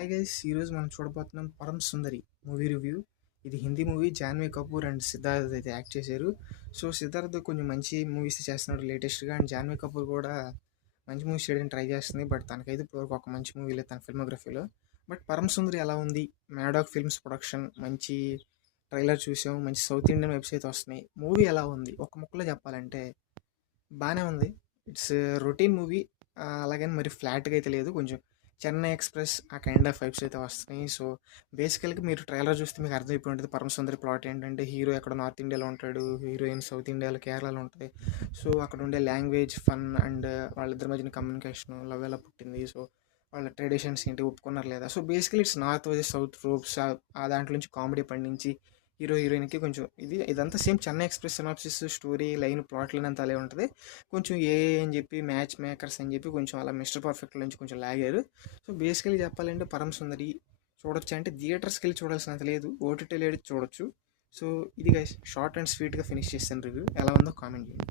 Hi guys, ఈరోజు మనం చూడబోతున్నాం పరమ్ సుందరి మూవీ రివ్యూ. ఇది హిందీ మూవీ. జాన్వీ కపూర్ అండ్ సిద్ధార్థ్ అయితే యాక్ట్ చేశారు. సో సిద్ధార్థ్ కొంచెం మంచి మూవీస్ చేస్తున్నాడు లేటెస్ట్గా, అండ్ జాన్వీ కపూర్ కూడా మంచి మూవీస్ చేయడానికి ట్రై చేస్తుంది. బట్ తనకైతే ఇప్పుడు ఒక మంచి మూవీ లేదు తన ఫిల్మోగ్రఫీలో. బట్ పరమ్ సుందరి ఎలా ఉంది? మ్యాడాక్ ఫిల్మ్స్ ప్రొడక్షన్, మంచి ట్రైలర్ చూసాం, మంచి సౌత్ ఇండియన్ వెబ్సైట్ వస్తున్నాయి. మూవీ ఎలా ఉంది ఒక ముక్కలో చెప్పాలంటే బాగానే ఉంది. It's routine movie. అలాగని మరి ఫ్లాట్గా అయితే లేదు. కొంచెం చెన్నై ఎక్స్ప్రెస్ ఆ కైండ్ ఆఫ్ వైబ్స్ అయితే వస్తున్నాయి. సో బేసికల్గా మీరు ట్రైలర్ చూస్తే మీకు అర్థమైపోయి ఉంటుంది పరమ సుందరి ప్లాట్ ఏంటంటే, హీరో ఎక్కడ నార్త్ ఇండియాలో ఉంటాడు, హీరోయిన్ సౌత్ ఇండియాలో కేరళలో ఉంటుంది. సో అక్కడ ఉండే లాంగ్వేజ్, ఫన్ అండ్ వాళ్ళిద్దరి మధ్యన కమ్యూనికేషన్, లవ్ ఎలా పుట్టింది, సో వాళ్ళ ట్రెడిషన్స్ ఏంటి, ఒప్పుకున్నారు లేదా. So basically it's north versus south ropes. ఆ దాంట్లో నుంచి కామెడీ పండించి హీరో హీరోయిన్కి కొంచెం ఇదంతా same Chennai express synopsis, story line, plot line అంతా అలాగే ఉంటుంది. కొంచెం అని చెప్పి మ్యాచ్ మేకర్స్ అని చెప్పి కొంచెం అలా మిస్టర్ పర్ఫెక్ట్ నుంచి కొంచెం లాగారు. సో బేసికలీ చెప్పాలంటే పరమ సుందరి చూడొచ్చు అంటే థియేటర్స్కి వెళ్ళి చూడాల్సినంత లేదు, ఓటీటీలో చూడొచ్చు. సో ఇది గైస్, షార్ట్ అండ్ స్వీట్గా ఫినిష్ చేస్తాను రివ్యూ. ఎలా ఉందో కామెంట్ చేయండి.